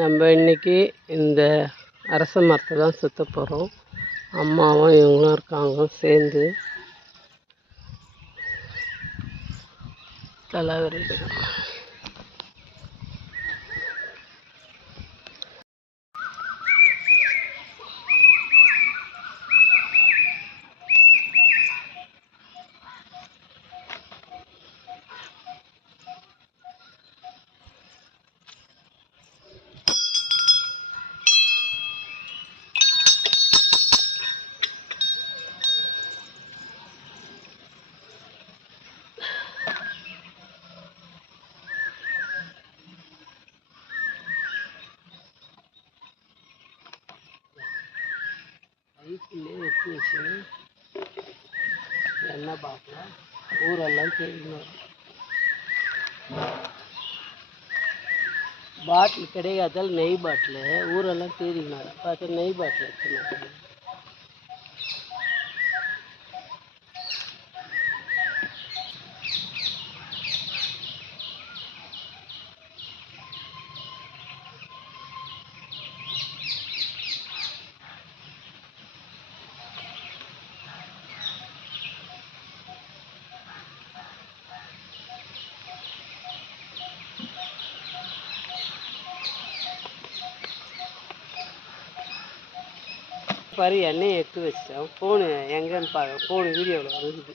நம்ம இன்னைக்கு இந்த அரச மரத்தை தான் சுற்ற போகிறோம். அம்மாவும் இவங்களும் இருக்காங்க சேர்ந்து தலைவரி. சைக்கிள்லே எடுத்து வச்சு எண்ணெய் பார்க்கலாம், ஊரெல்லாம் தெரியும். பாட்டில் கிடையாதால் நெய் பாட்டில் ஊரெல்லாம் தேடினாரு. பார்த்து நெய் பாட்டில் எடுத்துனாங்க. பாரு எண்ணெயை எடுத்து வச்சிட்டேன். ஃபோனு எங்கன்னு பார்க்க, ஃபோனு வீடியோவில் வருது.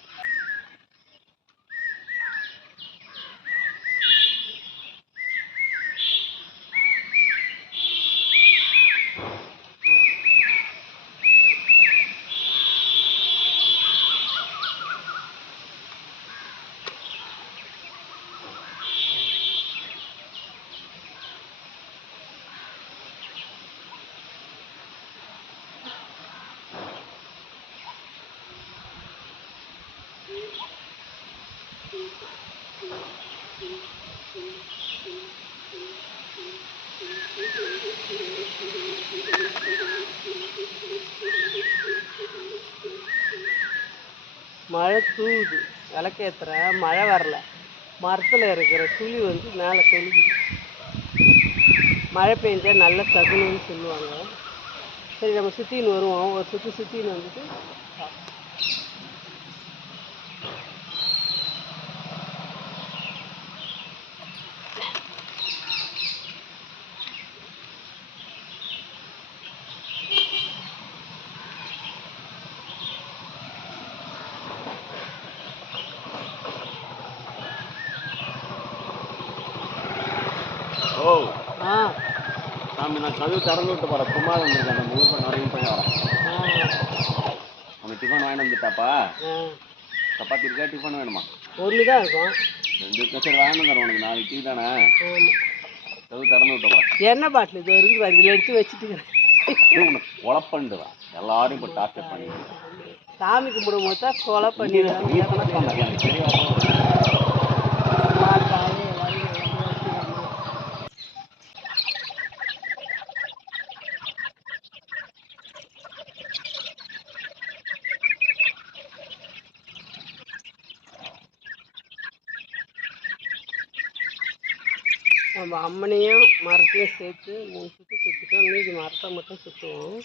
மழை தூவுது, விளக்கேற்றுறேன், மழை வரல. மரத்தில் இருக்கிற துளி வந்து மேலே தெளிக்குது. மழை பெஞ்சா நல்ல சகுனம்னு சொல்லுவாங்க. சரி நம்ம சுற்றின்னு வருவோம், ஒரு சுற்றின்னு வந்துட்டு சாமி நான் கதவு திறந்து விட்டு போகிறேன். சும்மா வந்துருக்கேன். நம்ம ஊருக்கு நிறைய போய் வரேன். உனக்கு டிஃபன் வாங்கிட்டு வந்துட்டாப்பா? சப்பாத்தி இருக்கா, டிஃபன் வேணுமா? ஒன்று தான் இருக்கும். 2 இருக்கும். சரி வாங்கிட்டு வந்துடுறேன். உனக்கு 4 டீ தானே? கதவு திறந்து விட்டு போகிறேன். எண்ணெய் பாட்டில் இது இருக்குது, இதில் எடுத்து வச்சுட்டு உனக்கு கொலை பண்ணிடுவேன். எல்லாரும் இப்போ டார்ச்சர் பண்ணி சாமி கும்பிடும் போது தான் கொலை பண்ணிடுவேன். நம்ம அம்மனையும் மரத்தையும் சேர்த்து 3 சுற்று சுற்றிட்டோம். மீதி மரத்தை மட்டும் சுற்றுவோம்.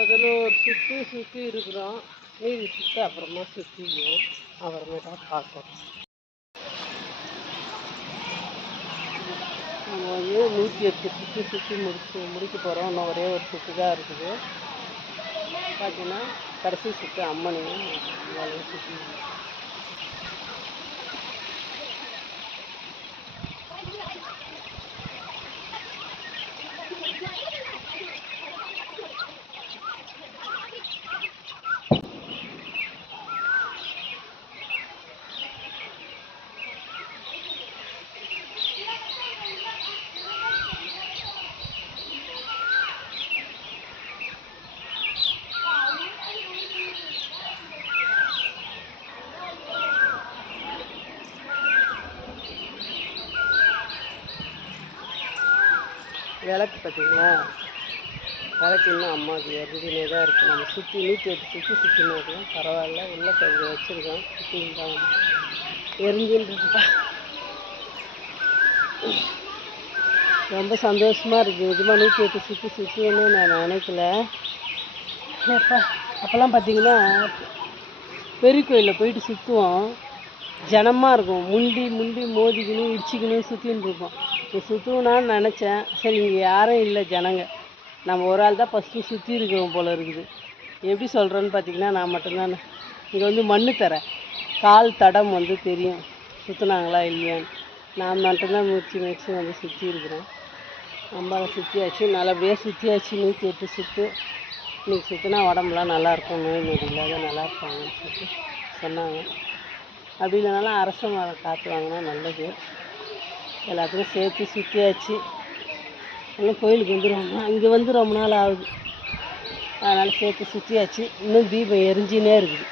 அதில் ஒரு சுற்றி இருக்கிறோம். மீதி சுற்று அப்புறமா சுற்றிக்குவோம். அப்புறமேட்டா பார்க்குறோம். நம்ம வந்து 108 சுற்றி முடிக்க போகிறோம். இன்னும் ஒரே ஒரு சுற்று தான் இருக்குது. பார்த்தீங்கன்னா கடைசி சுற்று அம்மனையும் வேலையும் சுற்றி. விளக்கு பார்த்தீங்களா, விளக்கு இன்னும் அம்மாவுக்கு எரிஞ்சுனே தான் இருக்குது. நம்ம சுற்றி 108 சுற்றினோம், பரவாயில்ல. உள்ள கொஞ்சம் வச்சுருக்கோம், சுற்றின்னு தான் எரிஞ்சுன்னு இருக்குப்பா. ரொம்ப சந்தோஷமாக இருக்குது. நிஜமாக 108 சுற்றுன்னு நான் நினைக்கல. அப்போல்லாம் பார்த்தீங்கன்னா பெரிய கோயிலில் போயிட்டு சுற்றுவோம், ஜனமாக இருக்கும். முண்டி மோதிக்கணும் இடிச்சிக்கணும் சுற்றின்னு இருப்போம். இப்போ சுற்றுனான்னு நினச்சேன். சரி இங்கே யாரும் இல்லை ஜனங்க, நம்ம ஒரு ஆள் தான் ஃபஸ்ட்டு சுற்றி இருக்கிறோம் போல் இருக்குது. எப்படி சொல்கிறேன்னு பார்த்தீங்கன்னா, நான் மட்டும்தான். இங்கே வந்து மண்ணு தர கால் தடம் வந்து தெரியும் சுற்றுனாங்களா இல்லையான்னு. நான் மட்டும்தான் மிதிச்சு வந்து சுற்றி இருக்கிறேன். அம்பாவை சுற்றியாச்சு, நல்லபடியாக சுற்றியாச்சு. 108 சுற்று. இன்றைக்கி சுற்றினா உடம்புலாம் நல்லாயிருக்கும், நோய் நொடி இல்லாத நல்லா இருப்பாங்கன்னு சொல்லிட்டு சொன்னாங்க. அப்படி இல்லைனாலும் அரச மரம் காற்று வாங்கினா நல்லது. எல்லாத்துக்கும் சேர்த்து சுற்றியாச்சு. இன்னும் கோயிலுக்கு இங்கே வந்து ரொம்ப நாள் ஆகுது, அதனால் சேர்த்து சுற்றியாச்சு. இன்னும் தீபம் எரிஞ்சினே இருக்குது.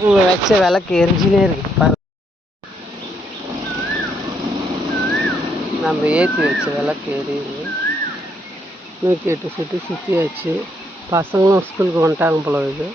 இங்கே வச்ச விளக்கு எரிஞ்சினே இருக்குது பாருங்க. நம்ம ஏற்றி வச்ச விளக்கு எரியுது. 108 சுற்றி சுற்றியாச்சு. பசங்களும் ஸ்கூலுக்கு வந்துட்டாங்க போல இருக்குது.